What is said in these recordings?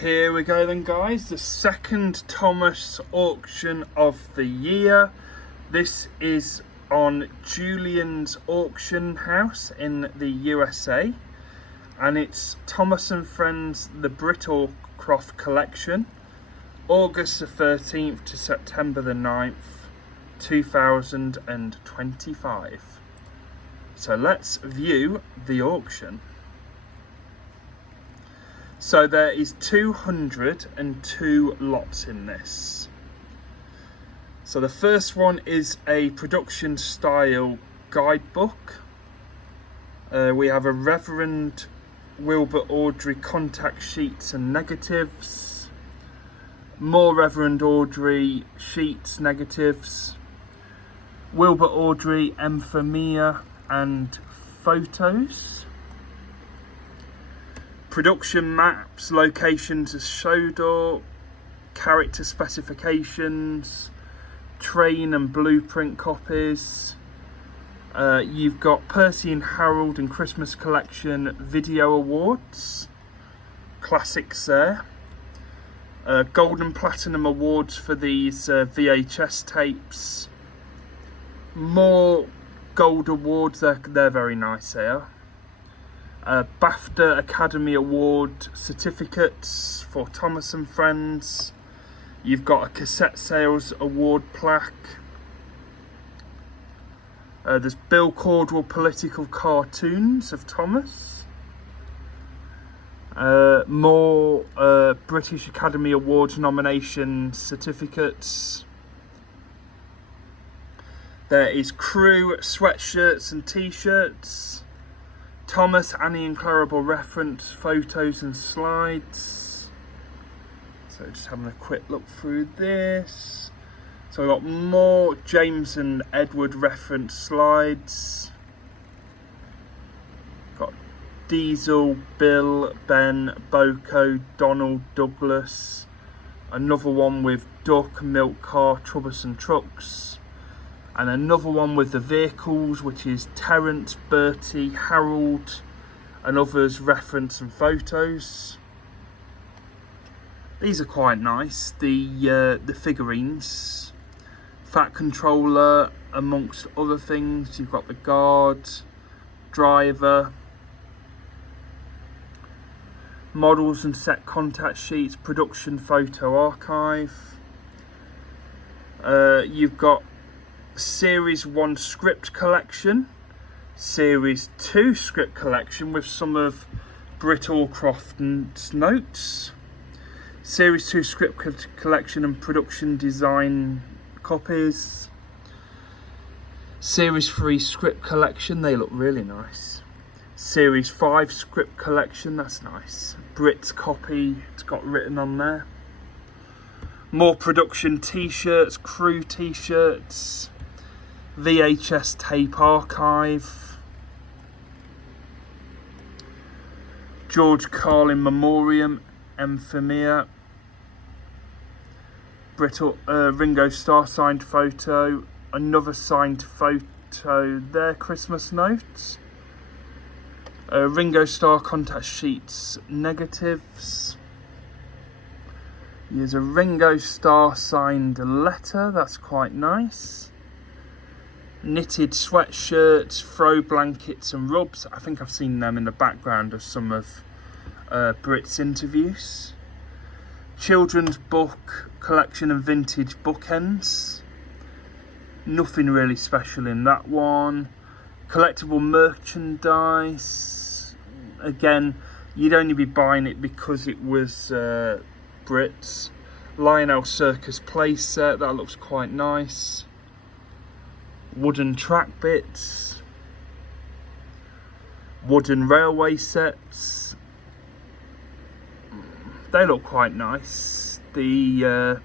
Here we go then, guys, the second Thomas auction of the year. This is on Julian's auction house in the USA, and it's Thomas and Friends, the Britt Allcroft collection, August the 13th to September the 9th, 2025. So let's view the auction. So there is 202 lots in this. So the first one is a production style guidebook. We have a Reverend Wilbur Awdry contact sheets and negatives. More Reverend Awdry sheets, negatives. Wilbur Awdry memorabilia and photos. Production maps, locations as show door, character specifications, train and blueprint copies. You've got Percy and Harold and Christmas Collection video awards, classics there. Gold and Platinum awards for these VHS tapes. More gold awards, they're very nice here. BAFTA Academy Award certificates for Thomas and Friends. You've got a cassette sales award plaque. There's Bill Caldwell political cartoons of Thomas. More British Academy Awards nomination certificates. There is Crew sweatshirts and t-shirts. Thomas, Annie and Clarabelle reference photos and slides. So just having a quick look through this. So we've got more James and Edward reference slides. Got Diesel, Bill, Ben, Boko, Donald, Douglas. Another one with Duck, Milk Car, Troublesome Trucks. And another one with the vehicles, which is Terence, Bertie, Harold, and others reference and photos. These are quite nice. The figurines, Fat Controller, amongst other things. You've got the guard, driver, models and set contact sheets, production photo archive. You've got Series 1 script collection, Series 2 script collection with some of Britt Allcroft's notes, Series 2 script collection and production design copies, Series 3 script collection, they look really nice, Series 5 script collection, that's nice, Britt's copy, it's got written on there, more production t-shirts, crew t-shirts, VHS tape archive, George Carlin Memoriam, memorabilia, Ringo Starr signed photo, another signed photo there, Christmas notes, Ringo Starr contact sheets, negatives. Here's a Ringo Starr signed letter, that's quite nice. Knitted sweatshirts, throw blankets and rubs. I think I've seen them in the background of some of Britt's interviews. Children's book collection and vintage bookends. Nothing really special in that one. Collectible merchandise. Again, you'd only be buying it because it was Britt's. Lionel Circus playset, that looks quite nice. Wooden track bits, wooden railway sets, they look quite nice. The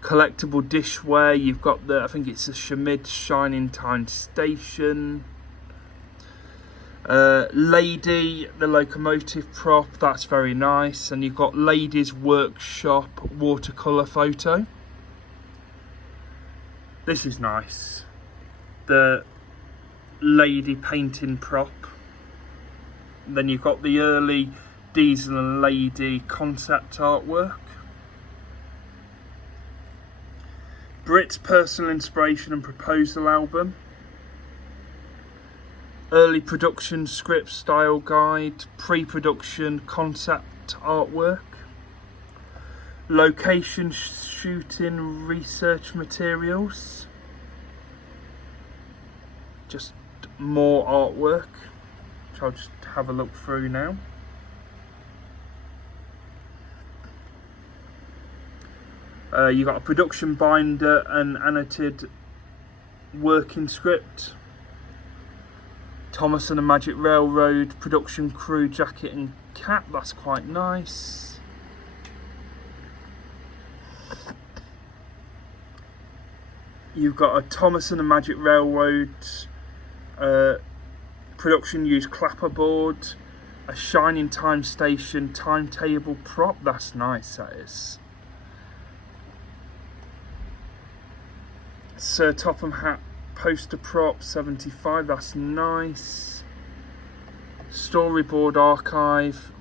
collectible dishware, you've got I think it's a Schmid Shining Time Station. Lady, the locomotive prop, that's very nice. And you've got Ladies Workshop watercolour photo. This is nice. The lady painting prop. Then you've got the early Diesel and Lady concept artwork. Britt's personal inspiration and proposal album. Early production script style guide. Pre-production concept artwork. Location shooting research materials. Just more artwork, which I'll just have a look through now. You got a production binder and annotated working script. Thomas and the Magic Railroad production crew jacket and cap. That's quite nice. You've got a Thomas and the Magic Railroad production used clapperboard, a Shining Time Station timetable prop. That's nice, that is. Sir Topham Hatt poster prop 75. That's nice. Storyboard archive,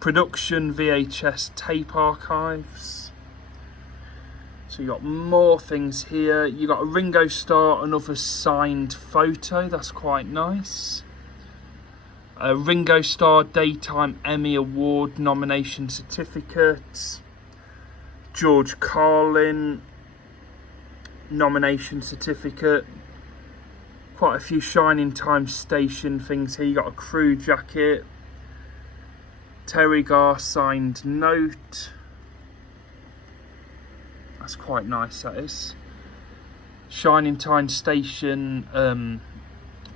production VHS tape archives. So you got more things here. You got a Ringo Starr, another signed photo. That's quite nice. A Ringo Starr Daytime Emmy Award nomination certificate. George Carlin nomination certificate. Quite a few Shining Time Station things here. You got a crew jacket. Terry Garr signed note. That's quite nice, that is. Shining Time Station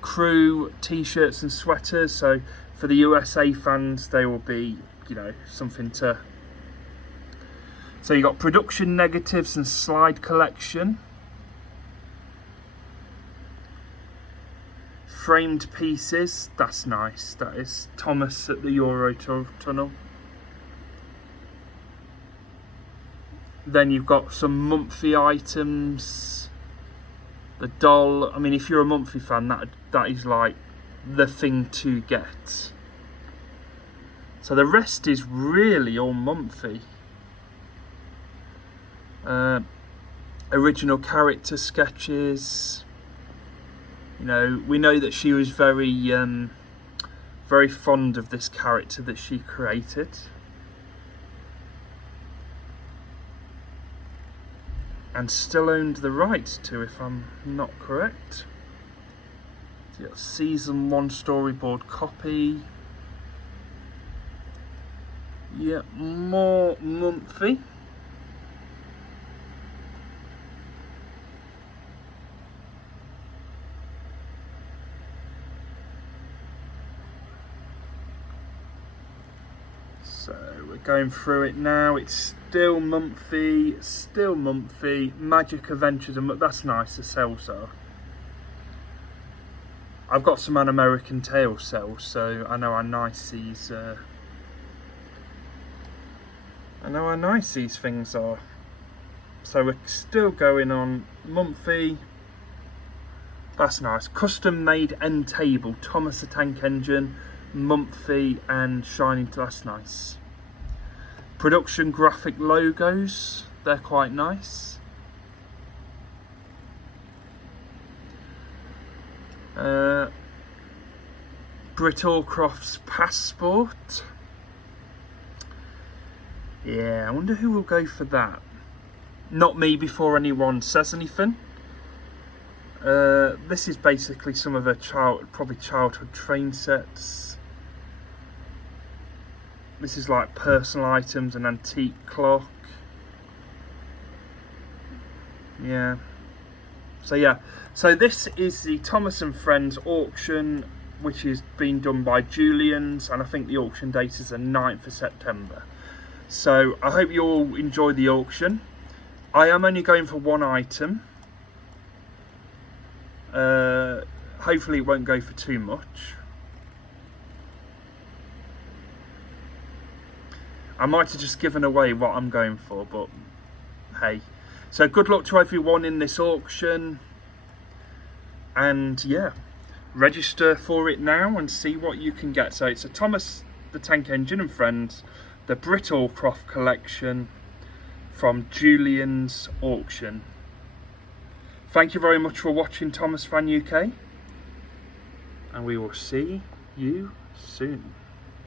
crew t-shirts and sweaters. So for the USA fans, they will be, you know, something to. So you got production negatives and slide collection. Framed pieces. That's nice. That is Thomas at the Eurotunnel. Then you've got some Mumfie items. The doll. I mean, if you're a Mumfie fan, that is like the thing to get. So the rest is really all Mumfie. Original character sketches. You know, we know that she was very fond of this character that she created. And still owned the rights to, if I'm not correct. So you got season 1 storyboard copy. Yeah, more Mumfie. So we're going through it now. It's still Mumfie, Magic Adventures, and that's nice, the cells are. I've got some An American Tale cells, so I know how nice these things are. So we're still going on Mumfie. That's nice. Custom made end table, Thomas the Tank Engine, Mumfie and Shining. That's nice. Production graphic logos, they're quite nice. Britt Allcroft's passport. Yeah, I wonder who will go for that. Not me before anyone says anything. This is basically some of her probably childhood train sets. This is like personal items, an antique clock. Yeah. So yeah. So this is the Thomas and Friends auction, which is being done by Julians, and I think the auction date is the 9th of September. So I hope you all enjoy the auction. I am only going for one item. Hopefully it won't go for too much. I might have just given away what I'm going for, but hey. So good luck to everyone in this auction. And yeah, register for it now and see what you can get. So it's a Thomas the Tank Engine and Friends, the Britt Allcroft collection from Julian's Auction. Thank you very much for watching Thomas Fan UK, and we will see you soon.